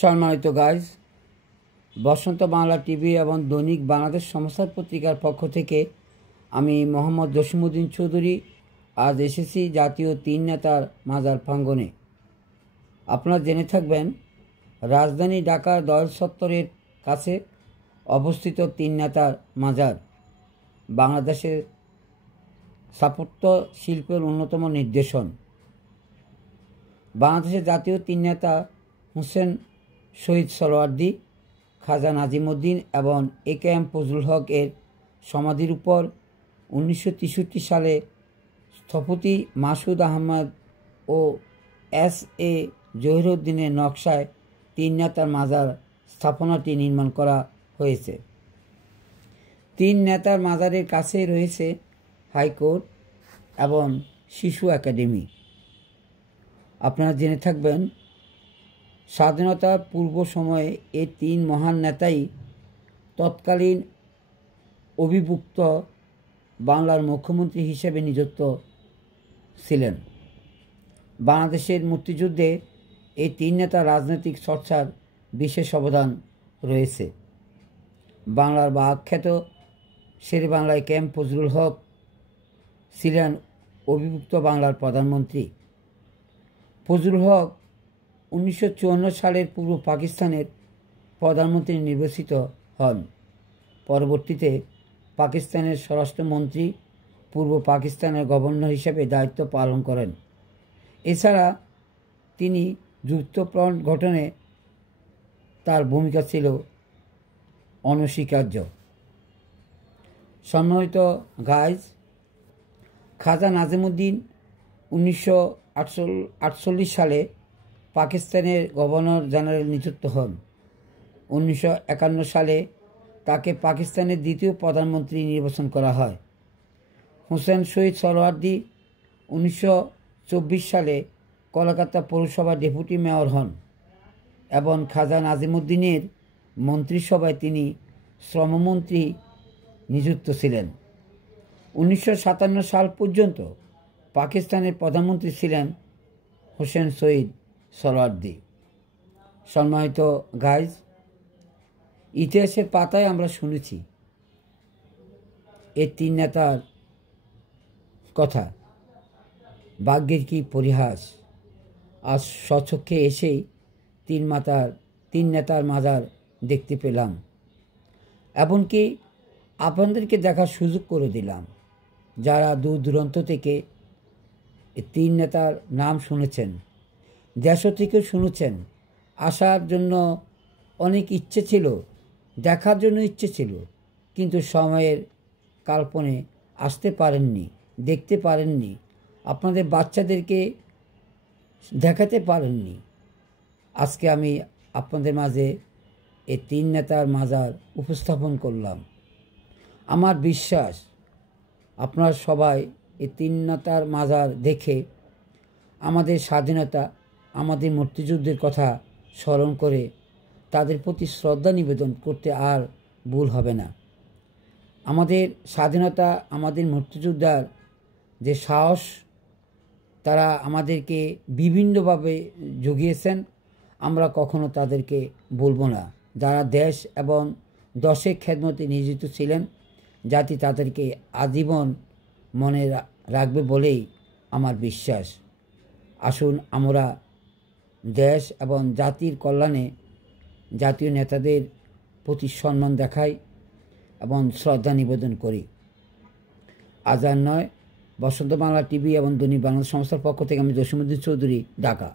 সম্মানিত গাইজ, বসন্ত বাংলা টিভি এবং দৈনিক বাংলাদেশ সমাচার পত্রিকার পক্ষ থেকে আমি মোহাম্মদ জসিমউদ্দিন চৌধুরী আজ এসেছি জাতীয় তিন নেতার মাজার প্রাঙ্গণে। আপনারা জেনে থাকবেন, রাজধানী ঢাকার দয়াল চত্বরের কাছে অবস্থিত তিন নেতার মাজার বাংলাদেশের স্থাপত্য শিল্পের অন্যতম নিদর্শন। বাংলাদেশের জাতীয় তিন নেতা হোসেন শহীদ সোহরাওয়ার্দী, খাজা নাজিমউদ্দিন এবং এ.কে.এম ফজলুল হক এর সমাধির উপর 1963 সালে স্থপতি মাসুদ আহমদ ও এস.এ. জহিরুদ্দিনের নকশায় তিন নেতার মাজার স্থাপনাটি নির্মাণ করা হয়েছে। তিন নেতার মাজারের কাছেই রয়েছে হাইকোর্ট এবং শিশু একাডেমি। আপনারা জেনে থাকবেন, স্বাধীনতার পূর্ব সময়ে এই তিন মহান নেতাই তৎকালীন অবিভক্ত বাংলার মুখ্যমন্ত্রী হিসেবে নিযুক্ত ছিলেন। বাংলাদেশের মুক্তিযুদ্ধে এই তিন নেতার রাজনৈতিক চর্চার বিশেষ অবদান রয়েছে। বাংলার বা আখ্যাত শেরে বাংলায় এ.কে.এম ফজলুল হক ছিলেন অবিভক্ত বাংলার প্রধানমন্ত্রী। ফজলুল হক 1954 সালের পূর্ব পাকিস্তানের প্রধানমন্ত্রী নির্বাচিত হন। পরবর্তীতে পাকিস্তানের স্বরাষ্ট্রমন্ত্রী পূর্ব পাকিস্তানের গভর্নর হিসেবে দায়িত্ব পালন করেন। এছাড়া তিনি যুক্তফ্রন্ট গঠনে তার ভূমিকা ছিল অনস্বীকার্য। সম্মানিত গাইজ, খাজা নাজিমউদ্দিন 1948 সালে পাকিস্তানের গভর্নর জেনারেল নিযুক্ত হন। 1951 সালে তাকে পাকিস্তানের দ্বিতীয় প্রধানমন্ত্রী নির্বাচন করা হয়। হোসেন শহীদ সোহরাওয়ার্দী 1924 সালে কলকাতা পৌরসভার ডেপুটি মেয়র হন এবং খাজা নাজিমউদ্দিনের মন্ত্রিসভায় তিনি শ্রমমন্ত্রী নিযুক্ত ছিলেন। 1957 সাল পর্যন্ত পাকিস্তানের প্রধানমন্ত্রী ছিলেন হোসেন শহীদ সোহরাওয়ার্দী। সম্মানিত গাইজ, ইতিহাসের পাতায় আমরা শুনেছি এই তিন নেতার কথা। ভাগ্যের কি পরিহাস, আজ স্বচক্ষে এসেই তিন নেতার মাজার দেখতে পেলাম, এমনকি আপনাদেরকে দেখার সুযোগ করে দিলাম। যারা দূর দূরান্ত থেকে তিন নেতার নাম শুনেছেন, দেশ থেকেও শুনেছেন, আসার জন্য অনেক ইচ্ছে ছিল, দেখার জন্য ইচ্ছে ছিল, কিন্তু সময়ের কাল্পনে আসতে পারেননি, দেখতে পারেননি, আপনাদের বাচ্চাদেরকে দেখাতে পারেননি। আজকে আমি আপনাদের মাঝে এই তিন নেতার মাজার উপস্থাপন করলাম। আমার বিশ্বাস আপনারা সবাই এই তিন নেতার মাজার দেখে আমাদের স্বাধীনতা, আমাদের মুক্তিযুদ্ধের কথা স্মরণ করে তাদের প্রতি শ্রদ্ধা নিবেদন করতে আর ভুল হবে না। আমাদের স্বাধীনতা, আমাদের মুক্তিযোদ্ধার যে সাহস, তারা আমাদেরকে বিভিন্নভাবে জুগিয়েছেন, আমরা কখনো তাদেরকে বলবো না। যারা দেশ এবং দশের খেদমতে নিয়োজিত ছিলেন, জাতি তাদেরকে আজীবন মনে রাখবে বলেই আমার বিশ্বাস। আসুন আমরা দেশ এবং জাতির কল্যাণে জাতীয় নেতাদের প্রতি সম্মান দেখাই এবং শ্রদ্ধা নিবেদন করি। আজ আর নয়, বসন্ত বাংলা টিভি এবং দৈনিক বাংলাদেশ সংস্থার পক্ষ থেকে আমি জসিমউদ্দিন চৌধুরী, ঢাকা।